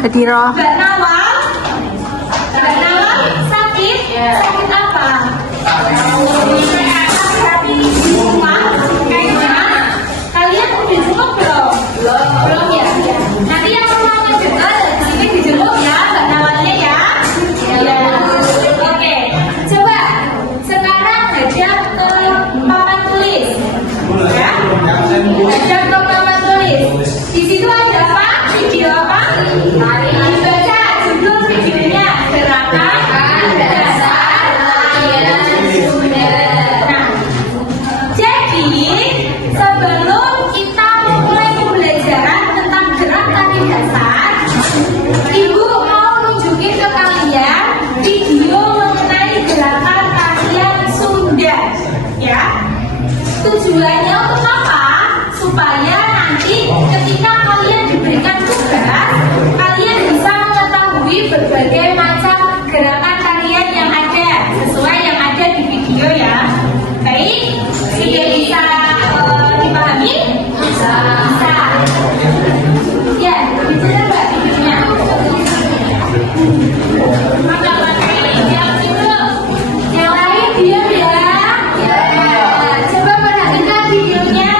Kediro. Mbak Nawal sakit? Sakit apa? Kayaknya kalian udah jenguk belum? Belum ya? Nanti yang mau ngejenguk, ini dijenguk ya Mbak Nawalnya ya? Ya. Oke, coba sekarang hadap ke papan tulis. Ya? Hadap ke papan tulis. Di situ ada apa? Video apa? Baca judul videonya, gerakan dasar layar sumber. Nah, jadi sebelum kita memulai pembelajaran tentang gerak tari dasar, Ibu mau nunjukin ke kalian video mengenai gerakan tarian Sunda. Ya, tujuannya untuk apa? Supaya nanti ketika kalian diberikan tugas, kalian bisa mengetahui berbagai macam gerakan tarian yang ada sesuai yang ada di video ya. Baik, sudah bisa dipahami? Bisa. Ya, bisa Mbak videonya. Maka yang dulu, yang lain diam ya. Coba perhatikan videonya.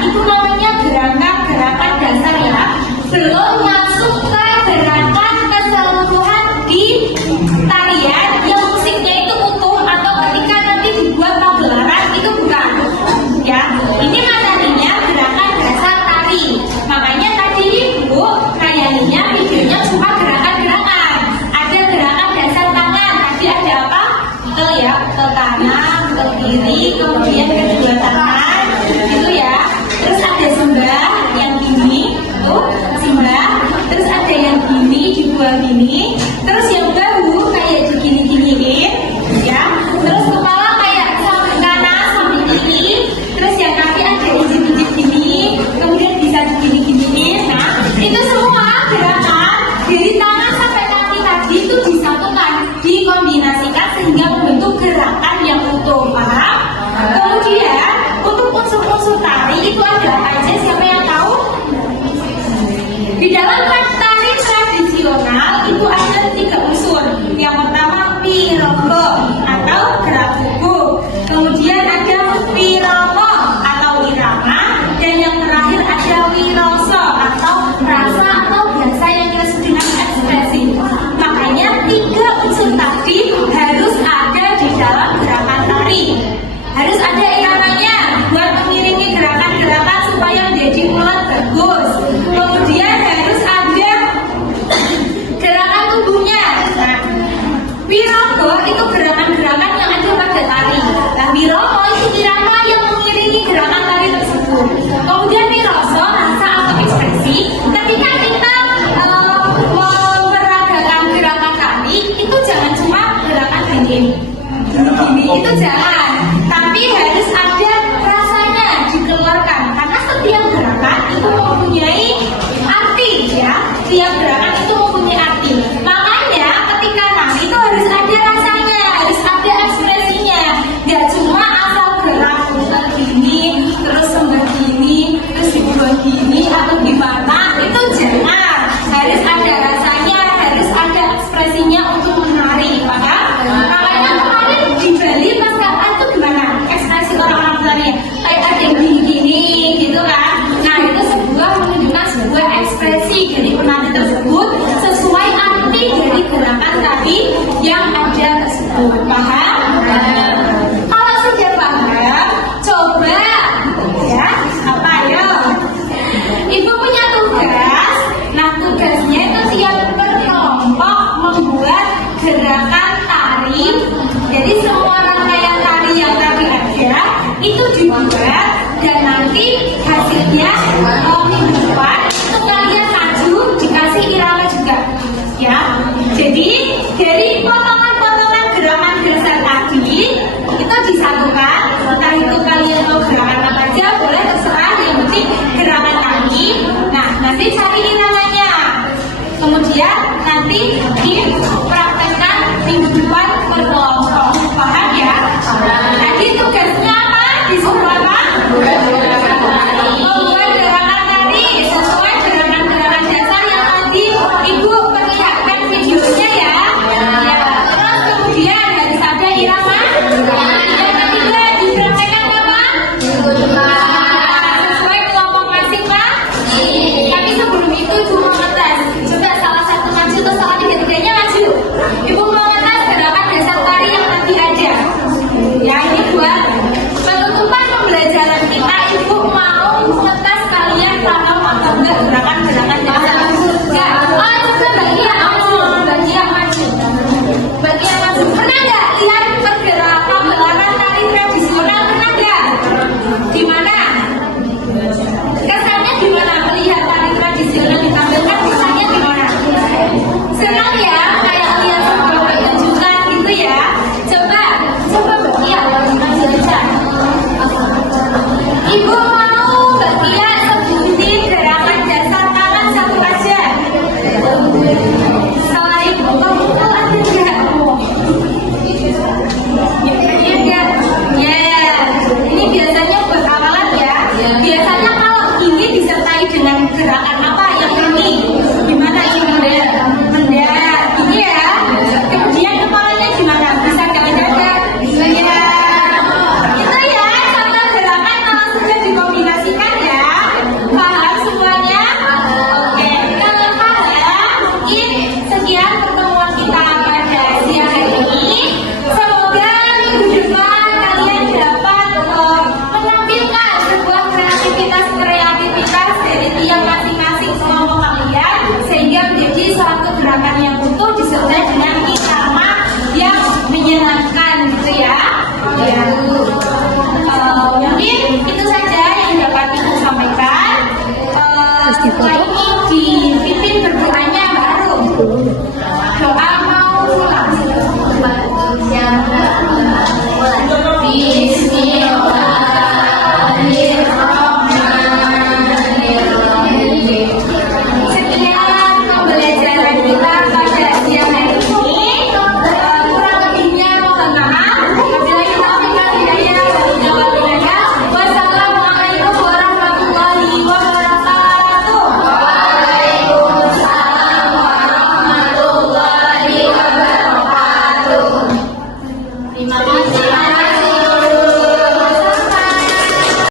Itu namanya gerakan dasar ya. Belum masuk ke gerakan keseluruhan di tarian yang musiknya itu utuh atau ketika nanti dibuat pagelaran itu bukan. Ya, ini materinya gerakan dasar tari. Makanya tadi Ibu nayanginya videonya cuma gerakan-gerakan. Ada gerakan dasar tangan. Tadi ada apa? Itu ya, ke kanan, ke kiri, kemudian kedua tangan. Itu ya. Terus ada sembah yang gini, tuh sembah. Terus ada yang gini, dibuang gini. Terus yang bahu kayak digini-giniin, ya. Terus kepala kayak samping kanan, samping kiri. Terus yang kaki ada ijit-ijit gini, kemudian bisa digini-giniin. Nah, itu semua gerakan dari tangan sampai kaki tadi itu disatukan, dikombinasikan sehingga membentuk gerakan yang utuh, paham? itu jangan, tapi harus ada rasanya dikeluarkan karena setiap gerakan itu mempunyai arti ya, setiap gerakan itu mempunyai arti. Makanya ketika nari itu harus ada rasanya, harus ada ekspresinya, nggak cuma asal gerak begini terus begini terus dibuat gini atau gimana, itu jangan, harus ada rasanya, harus ada ekspresinya untuk menari. Makanya kemarin di Bali pas kapan tuh gimana ekspresi orang-orang menari, kayak ada yang gini gitu kan. Nah itu menunjukkan sebuah ekspresi dari penari tersebut sesuai arti dari gerakan tadi yang ada tersebut. Paham? Kalau sudah paham, coba ya, apa ya? Ibu punya tugas. Nah tugasnya itu tiap berkelompok membuat gerakan tari. Jadi semua rangkaian tari yang tadi ada itu dibuat dan nanti hasilnya minggu depan itu kalian maju dikasih irama juga ya. Jadi dari potongan-potongan gerakan dasar tadi itu disatukan, entah itu kalian mau gerakan apa aja boleh, terserah, yang penting gerakan tadi. Nah nanti cari iramanya, kemudian nanti dipraktekkan minggu depan berkelompok. Paham ya? Tadi tugasnya apa? Disuruh apa? Membuat gerakan tadi sesuai gerakan-gerakan dasar yang tadi Ibu perlihatkan videonya ya. Ya. Terus kemudian harus ada irama. Yang ketiga dipraktekkan apa? Sesuai kelompok masing-masing. Tapi sebelum itu Ibu mau ngetes. Coba salah satu maju atau salah tiga-tiganya maju. Ibu mau ngetes gerakan dasar tari yang tadi ada. Ya ini buat penutupan pembelajaran kita. Ibu mau ngetes kalian paham atau enggak gerakan-gerakan dasar. Ya, coba bagi yang maju, bagi yang maju, bagi yang maju. Pernah nggak lihat pergerakan gerakan tari tradisional? Pernah nggak? Di mana? Kesannya gimana melihat tari tradisional ditampilkan? Kesannya gimana? Senang ya, kayak lihat sebuah pertunjukan gitu ya. Coba bagi yang maju aja. Ibu mau bagian sebutin gerakan dasar tangan satu aja. Selain pukul ada nggak? Ya, ini biasanya buat awalan ya. Biasanya kalau ini disertai dengan gerakan apa yang ini? Gimana ini mendarat? Ini ya. Kemudian kepalanya gimana? Bisa nggak mendarat? Ya. Itu ya contoh gerakan kalau sudah dikombinasikan ya. Paham semuanya? Oke, kalau paham, mungkin sekian pertemuan kita pada siang hari ini. Semoga minggu depan kalian dapat menampilkan sebuah kreativitas dari tiap masing-masing kelompok kalian sehingga menjadi suatu gerakan yang utuh disertai dengan irama yang menyenangkan gitu ya. Ya. Mungkin itu saja yang dapat Ibu sampaikan.